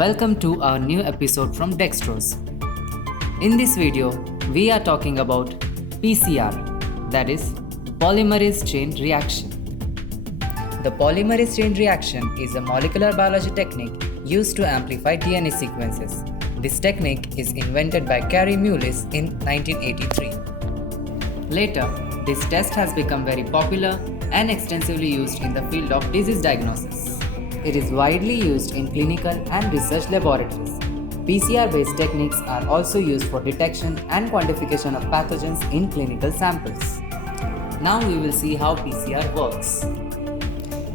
Welcome to our new episode from Dextrose. In this video, we are talking about PCR, that is, Polymerase Chain Reaction. The Polymerase Chain Reaction is a molecular biology technique used to amplify DNA sequences. This technique is invented by Carey Mullis in 1983. Later, this test has become very popular and extensively used in the field of disease diagnosis. It is widely used in clinical and research laboratories. PCR-based techniques are also used for detection and quantification of pathogens in clinical samples. Now we will see how PCR works.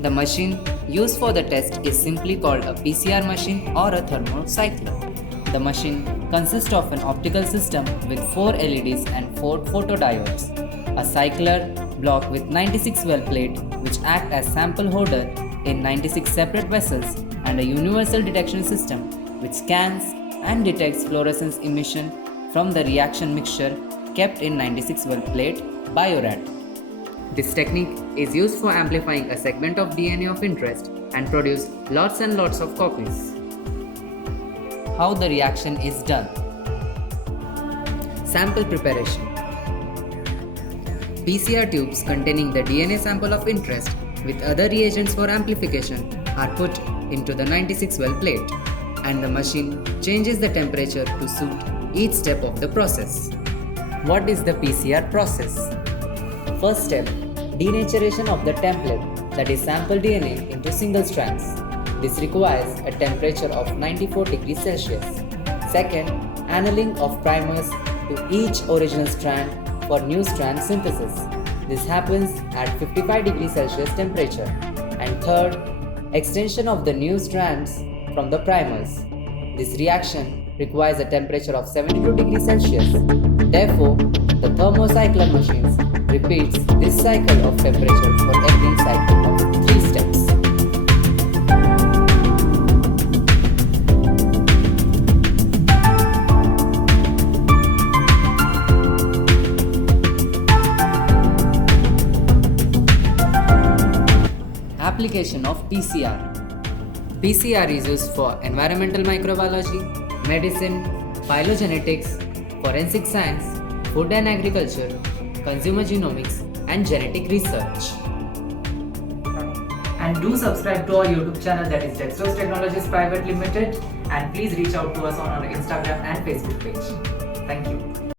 The machine used for the test is simply called a PCR machine or a thermocycler. The machine consists of an optical system with 4 LEDs and 4 photodiodes, a cycler block with 96 well plate which act as sample holder in 96 separate vessels, and a universal detection system which scans and detects fluorescence emission from the reaction mixture kept in 96 well plate biorad. This technique is used for amplifying a segment of DNA of interest and produce lots and lots of copies. How the reaction is done. Sample preparation. PCR tubes containing the DNA sample of interest with other reagents for amplification are put into the 96 well plate, and the machine changes the temperature to suit each step of the process. What is the PCR process? First step, denaturation of the template, that is sample DNA, into single strands. This requires a temperature of 94 degrees Celsius. Second, annealing of primers to each original strand for new strand synthesis. This happens at 55 degrees Celsius temperature. And third, extension of the new strands from the primers. This reaction requires a temperature of 72 degrees Celsius. Therefore, the thermocycler machines repeats this cycle of temperature for every cycle of 3 steps. Application of PCR. PCR is used for environmental microbiology, medicine, phylogenetics, forensic science, food and agriculture, consumer genomics, and genetic research. And do subscribe to our YouTube channel, that is Dextrose Technologies Private Limited, and please reach out to us on our Instagram and Facebook page. Thank you.